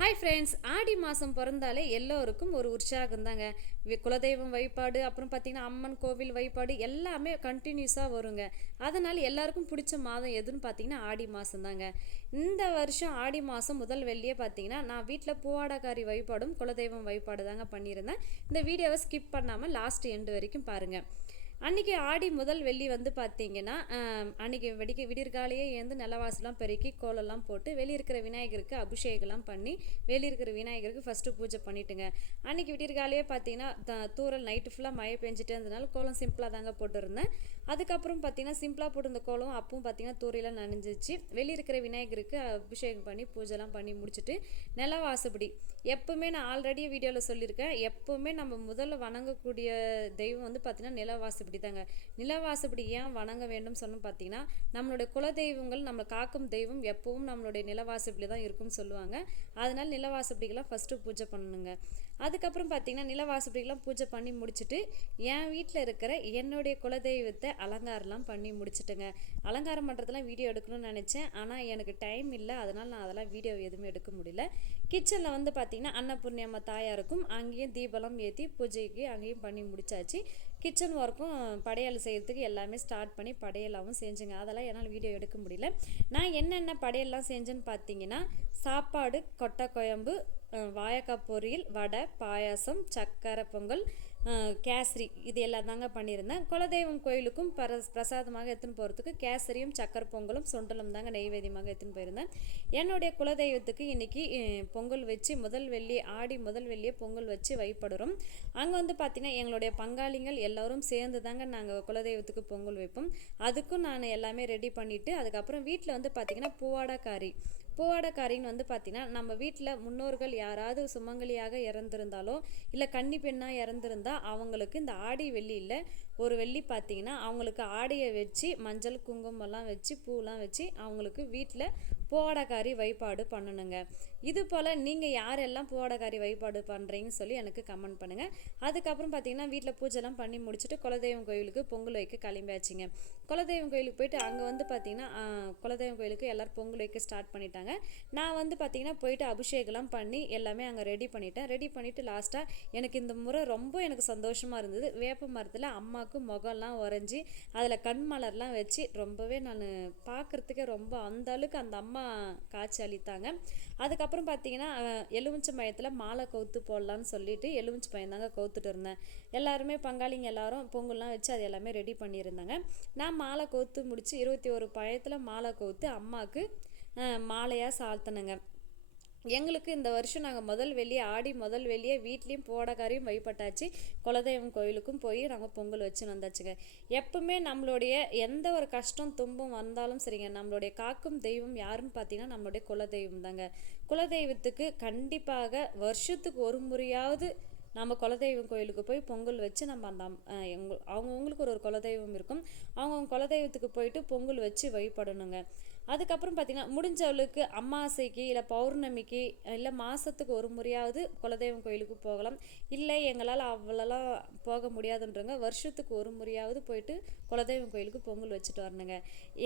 Hi friends, ஆடி மாதம் பிறந்தாலே எல்லோருக்கும் ஒரு உற்சாகம் தாங்க. குலதெய்வம் வழிபாடு, அப்புறம் பார்த்திங்கன்னா அம்மன் கோவில் வழிபாடு எல்லாமே கண்டினியூஸாக வருங்க. அதனால் எல்லாருக்கும் பிடிச்ச மாதம் எதுன்னு பார்த்தீங்கன்னா ஆடி மாதம் தாங்க. இந்த வருஷம் ஆடி மாதம் முதல் வெள்ளியே பார்த்தீங்கன்னா நான் வீட்டில் பூவாடக்காரி வழிபாடும் குலதெய்வம் வழிபாடு தாங்க பண்ணியிருந்தேன். இந்த வீடியோவை ஸ்கிப் பண்ணாமல் லாஸ்ட் எண்டு வரைக்கும் பாருங்கள். அன்றைக்கி ஆடி முதல் வெள்ளி வந்து பார்த்தீங்கன்னா அன்றைக்கி விடியற்காலையே எழுந்து நிலவாசலாம் பெருக்கி கோலெல்லாம் போட்டு வெளியே இருக்கிற விநாயகருக்கு அபிஷேகம்லாம் பண்ணி வெளியே இருக்கிற விநாயகருக்கு ஃபஸ்ட்டு பூஜை பண்ணிட்டுங்க. அன்றைக்கி விடியற்காலையே பார்த்தீங்கன்னா தூரல் நைட்டு ஃபுல்லாக மழை பெஞ்சிட்டே இருந்ததுனால கோலம் சிம்பிளாக தாங்க போட்டுருந்தேன். அதுக்கப்புறம் பார்த்தீங்கன்னா சிம்பிளாக போட்டிருந்த கோலம் அப்பவும் பார்த்தீங்கன்னா தூரையில் நனைஞ்சிச்சு. வெளியே இருக்கிற விநாயகருக்கு அபிஷேகம் பண்ணி பூஜைலாம் பண்ணி முடிச்சுட்டு நிலவாசப்படி எப்போவுமே நான் ஆல்ரெடி வீடியோவில் சொல்லியிருக்கேன், எப்போவுமே நம்ம முதல்ல வணங்கக்கூடிய தெய்வம் வந்து பார்த்திங்கன்னா நிலவாசப்படி தாங்க. நிலவாசப்படி ஏன் வணங்க வேண்டும் சொன்னோம் பார்த்தீங்கன்னா, நம்மளுடைய குலதெய்வங்கள் நம்ம காக்கும் தெய்வம் எப்பவும் நம்மளுடைய நிலவாசப்படி தான் இருக்கும்னு சொல்லுவாங்க. அதனால நிலவாசப்படிக்கெல்லாம் ஃபஸ்ட்டு பூஜை பண்ணணுங்க. அதுக்கப்புறம் பார்த்தீங்கன்னா நிலவாசப்படிக்கெல்லாம் பூஜை பண்ணி முடிச்சுட்டு என் வீட்டில் இருக்கிற என்னுடைய குலதெய்வத்தை அலங்காரம்லாம் பண்ணி முடிச்சுட்டுங்க. அலங்காரம் பண்ணுறதுலாம் வீடியோ எடுக்கணும்னு நினச்சேன், ஆனால் எனக்கு டைம் இல்லை. அதனால் நான் அதெல்லாம் வீடியோ எதுவுமே எடுக்க முடியல. கிச்சனில் வந்து பார்த்திங்கன்னா அன்னபூர்ணியம்மா தாயாருக்கும் அங்கேயும் தீபம் ஏற்றி பூஜைக்கு அங்கேயும் பண்ணி முடிச்சாச்சு. கிச்சன் ஒர்க்கும் படையல் செய்கிறதுக்கு எல்லாமே ஸ்டார்ட் பண்ணி படையலாகவும் செஞ்சுங்க. அதெல்லாம் என்னால் வீடியோ எடுக்க முடியல. நான் என்னென்ன படையல்லாம் செஞ்சேன்னு பார்த்தீங்கன்னா, சாப்பாடு, கொட்டை குழம்பு, வாழைக்காய் பொரியல், வடை, பாயாசம், சக்கரை பொங்கல், கேசரி, இது எல்லாம் தாங்க பண்ணியிருந்தேன். குலதெய்வம் கோயிலுக்கும் பிரசாதமாக எடுத்துன்னு போகிறதுக்கு கேசரியும் சக்கரை பொங்கலும் சுண்டலும் தாங்க நெய்வேத்தியமாக எடுத்துன்னு போயிருந்தேன். என்னுடைய குலதெய்வத்துக்கு இன்றைக்கி பொங்கல் வச்சு ஆடி முதல் வெள்ளியே பொங்கல் வச்சு வழிபடுறோம். அங்கே வந்து பார்த்திங்கன்னா எங்களுடைய பங்காளிகள் எல்லோரும் சேர்ந்து தாங்க நாங்கள் குலதெய்வத்துக்கு பொங்கல் வைப்போம். அதுக்கும் நான் எல்லாமே ரெடி பண்ணிவிட்டு அதுக்கப்புறம் வீட்டில் வந்து பார்த்திங்கன்னா பூவாடக்காரின்னு வந்து பார்த்திங்கன்னா நம்ம வீட்டில் முன்னோர்கள் யாராவது சுமங்கலியாக இறந்துருந்தாலோ இல்லை கன்னி பெண்ணாக இறந்துருந்தால் அவங்களுக்கு இந்த ஆடி வெள்ளியில் ஒரு வெள்ளி பார்த்திங்கன்னா அவங்களுக்கு ஆடையை வச்சு மஞ்சள் குங்குமம்லாம் வச்சு பூலாம் வச்சு அவங்களுக்கு வீட்டில் பூவாடக்காரி வழிபாடு பண்ணணுங்க. இது போல் நீங்கள் யாரெல்லாம் பூவாடக்காரி வழிபாடு பண்ணுறீங்கன்னு சொல்லி எனக்கு கமெண்ட் பண்ணுங்கள். அதுக்கப்புறம் பார்த்திங்கன்னா வீட்டில் பூஜைலாம் பண்ணி முடிச்சுட்டு குலதெய்வம் கோயிலுக்கு பொங்கல் வைக்க கிளம்பியாச்சுங்க. குலதெய்வம் கோயிலுக்கு போயிட்டு அங்கே வந்து பார்த்திங்கன்னா குலதெய்வம் கோயிலுக்கு எல்லோரும் பொங்கல் வைக்க ஸ்டார்ட் பண்ணிட்டாங்க. நான் வந்து பார்த்திங்கன்னா போயிட்டு அபிஷேகம்லாம் பண்ணி எல்லாமே அங்கே ரெடி பண்ணிவிட்டு லாஸ்ட்டாக எனக்கு இந்த முறை ரொம்ப எனக்கு சந்தோஷமாக இருந்தது. வேப்ப மரத்தில் அம்மாவுக்கு முகம்லாம் உறைஞ்சி அதில் கண் மலர்லாம் வச்சு ரொம்பவே நான் பார்க்குறதுக்கே ரொம்ப அந்த அளவுக்கு அந்த அம்மா காட்சி அளித்தாங்க. அதுக்கப்புறம் பார்த்தீங்கன்னா எலுமிச்சை மயத்தில் மாலை கவுத்து போடலான்னு சொல்லிட்டு எலுமிச்சை பயம் தாங்க கவுத்துட்டு இருந்தேன். எல்லாருமே பங்காளிங்க எல்லாரும் பொங்கல்லாம் வச்சு அது எல்லாமே ரெடி பண்ணியிருந்தாங்க. நான் மாலை கவுத்து முடித்து 21 பழத்தில் மாலை கவுத்து அம்மாவுக்கு மாலையாக சாழ்த்தணுங்க. எங்களுக்கு இந்த வருஷம் நாங்கள் ஆடி முதல் வெள்ளியே வீட்லேயும் பூவாடக்காரியும் வழிபட்டாச்சு. குலதெய்வம் கோயிலுக்கும் போய் நாங்கள் பொங்கல் வச்சுன்னு வந்தாச்சுங்க. எப்பவுமே நம்மளுடைய எந்த ஒரு கஷ்டம் துன்பம் வந்தாலும் சரிங்க, நம்மளுடைய காக்கும் தெய்வம் யாருன்னு பார்த்தீங்கன்னா நம்மளுடைய குலதெய்வம் தாங்க. குலதெய்வத்துக்கு கண்டிப்பாக வருஷத்துக்கு ஒரு முறையாவது நம்ம குலதெய்வம் கோயிலுக்கு போய் பொங்கல் வச்சு நம்ம அந்த அவங்கவுங்களுக்கு ஒரு குலதெய்வம் இருக்கும், அவங்கவுங்க குலதெய்வத்துக்கு போயிட்டு பொங்கல் வச்சு வழிபடணுங்க. அதுக்கப்புறம் பார்த்திங்கன்னா முடிஞ்சவளுக்கு அமாவாசைக்கு இல்லை பௌர்ணமிக்கு இல்லை மாதத்துக்கு ஒரு முறையாவது குலதெய்வம் கோயிலுக்கு போகலாம். இல்லை எங்களால் அவ்வளோலாம் போக முடியாதுன்றவங்க வருஷத்துக்கு ஒரு முறையாவது போயிட்டு குலதெய்வம் கோயிலுக்கு பொங்கல் வச்சுட்டு வரணுங்க.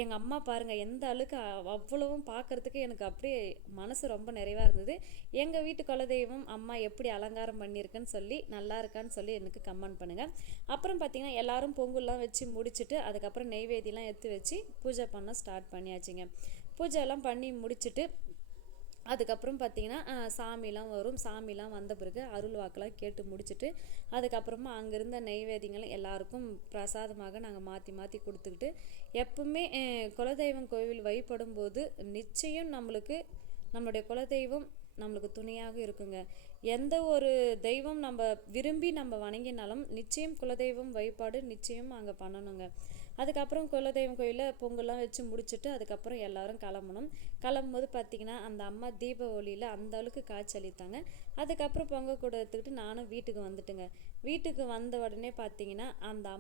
எங்கள் அம்மா பாருங்கள் எந்த அளவுக்கு அவ்வளவும் பார்க்குறதுக்கு எனக்கு அப்படியே மனசு ரொம்ப நிறைவாக இருந்தது. எங்கள் வீட்டு குலதெய்வம் அம்மா எப்படி அலங்காரம் பண்ணியிருக்குன்னு சொல்லி நல்லா இருக்கான்னு சொல்லி எனக்கு கமெண்ட் பண்ணுங்கள். அப்புறம் பார்த்திங்கன்னா எல்லோரும் பொங்கல்லாம் வச்சு முடிச்சுட்டு அதுக்கப்புறம் நெய்வேத்தியெல்லாம் எடுத்து வச்சு பூஜை பண்ண ஸ்டார்ட் பண்ணியாச்சுங்க. பூஜைலாம் பண்ணி முடிச்சுட்டு அதுக்கப்புறம் பார்த்திங்கன்னா சாமிலாம் வரும். சாமிலாம் வந்த பிறகு அருள் வாக்கெல்லாம் கேட்டு முடிச்சுட்டு அதுக்கப்புறமா அங்கேருந்த நெய்வேத்தியங்கள் எல்லாருக்கும் பிரசாதமாக நாங்கள் மாற்றி கொடுத்துக்கிட்டு எப்பவுமே குலதெய்வம் கோவில் வழிபடும் போது நிச்சயம் நம்மளுடைய குலதெய்வம் நம்மளுக்கு துணையாக இருக்குங்க. எந்த ஒரு தெய்வம் நம்ம விரும்பி நம்ம வணங்கினாலும் நிச்சயம் குலதெய்வம் வழிபாடு நிச்சயம் அங்கே பண்ணணுங்க. அதுக்கப்புறம் குலதெய்வம் கோயிலில் பொங்கல்லாம் வச்சு முடிச்சுட்டு அதுக்கப்புறம் எல்லோரும் கிளம்பும்போது பார்த்திங்கன்னா அந்த அம்மா தீப ஒளியில் அந்த அளவுக்கு காட்சி அளித்தாங்க. அதுக்கப்புறம் பொங்கல் கூட எடுத்துக்கிட்டு நானும் வீட்டுக்கு வந்துட்டுங்க. வீட்டுக்கு வந்த உடனே பார்த்திங்கன்னா அந்த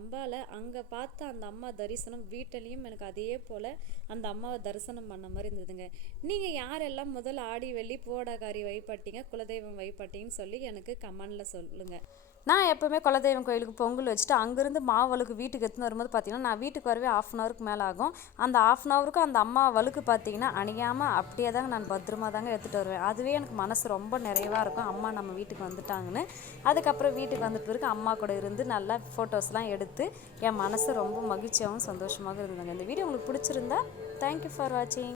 அங்கே பார்த்த அந்த அம்மா தரிசனம் வீட்டிலையும் எனக்கு அதே போல் அந்த அம்மாவை தரிசனம் பண்ண மாதிரி இருந்ததுங்க. நீங்கள் யாரெல்லாம் முதல் ஆடி வெள்ளி பூவாடக்காரி வழிபட்டீங்க, குலதெய்வம் வழிபட்டீங்கன்னு சொல்லி எனக்கு கமெண்டில் சொல்லுங்கள். நான் எப்போவுமே குலதெய்வம் கோயிலுக்கு பொங்கல் வச்சுட்டு அங்கேருந்து மாவளுக்கு வீட்டுக்கு எடுத்துன்னு வரும்போது பார்த்திங்கன்னா நான் வீட்டுக்கு வரவே 1/2 அன் ஹவருக்கு மேலே ஆகும். அந்த 1/2 அன் ஹவருக்கு அந்த அம்மா வழுக்கு பார்த்திங்கன்னா அணியாமல் அப்படியே தாங்க நான் பத்திரமா தாங்க எடுத்துகிட்டு வருவேன். அதுவே எனக்கு மனசு ரொம்ப நிறைவாக இருக்கும், அம்மா நம்ம வீட்டுக்கு வந்துட்டாங்கன்னு. அதுக்கப்புறம் வீட்டுக்கு வந்துட்டு பிறகு அம்மா கூட இருந்து நல்லா ஃபோட்டோஸ்லாம் எடுத்து என் மனசு ரொம்ப மகிழ்ச்சியாகவும் சந்தோஷமாக இருந்ததுங்க. இந்த வீடியோ உங்களுக்கு பிடிச்சிருந்தா தேங்க்யூ ஃபார் வாட்சிங்.